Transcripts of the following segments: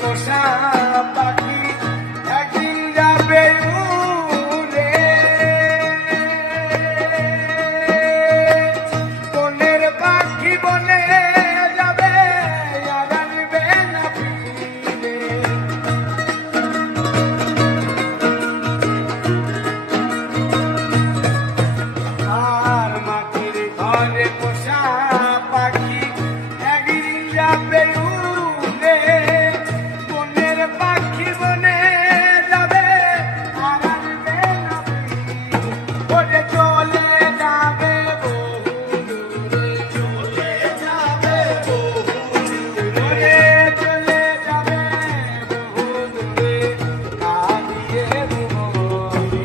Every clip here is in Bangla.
পোষা পাখি একদিন যাবে উড়ে, বনের পাখি বনে যাবে আর আসবে না ফিরে। আর মাটির ঘরে পোষা পাখি একদিন যাবে উড়ে, বনের পাখি বনে যাবে আর আসবে না ফিরে। ওরে চলে যাবে বহু দূরে, চলে যাবে বহু দূরে, চলে যাবে বহু দূরে, কাঁদিয়ে মরে।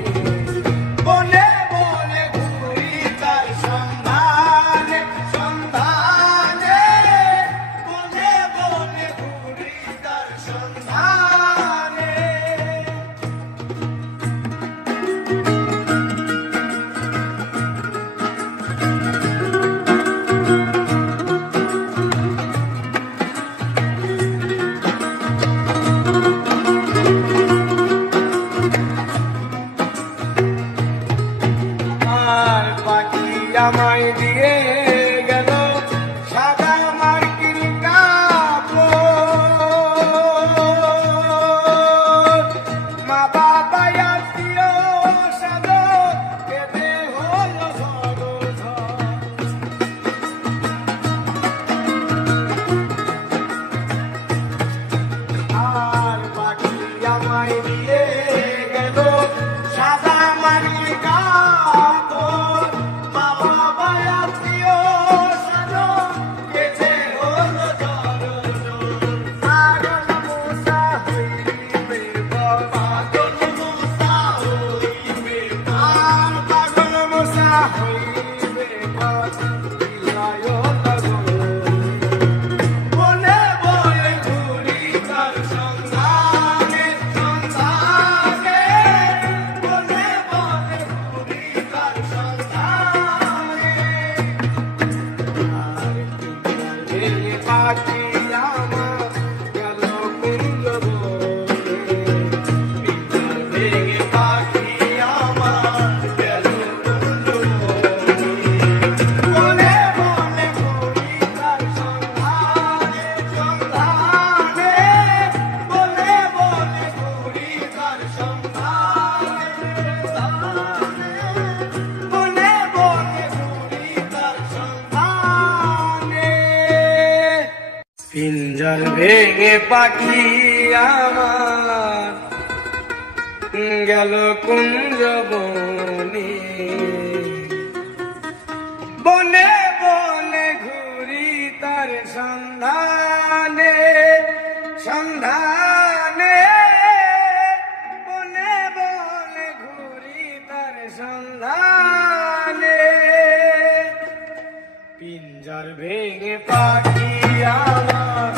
বনে বনে ঘুরি তার সন্ধানে, সন্ধানে, বনে বনে ঘুরি তার সন্ধানে। আর পাখি আমায় দিয়ে গেল সাদা মার্কিন কাপড়, মা বাবা আত্মীয় স্বজন কেঁদে হলো ঝড়। আর পাখি আমায় দিয়ে গেল সাদা মার্কিন কাপড়, মা বাবা আত্মীয় স্বজন কেঁদে হলো ঝড়। পাগল মশা হইবে বল, পাগল মশা হইবে বল, পাগল মশা হইবে বল, বিলয় বনে বনে ঘুরি তার সন্ধানে, সন্ধানে, বনে বনে ঘুরি তার সন্ধানে। আর এই পাখি আমার গেল কুঞ্জ বনে, পিঞ্জর ভেঙে পাখি আমার গেল কুঞ্জ বনে, বনে বনে ঘুরি তার সন্ধানে, সন্ধানে, বনে বনে ঘুরি তার সন্ধানে, সন্ধানে, বনে বনে ঘুরি তার সন্ধানে। পিঞ্জর ভেঙে পাখি আমার গেল কুঞ্জ বনে, বনে বনে ঘুরি তার সন্ধানে, সন্ধানে, বনে বনে ঘুরি তার সন্ধানে। পিঞ্জর ভেঙে পাখি আমার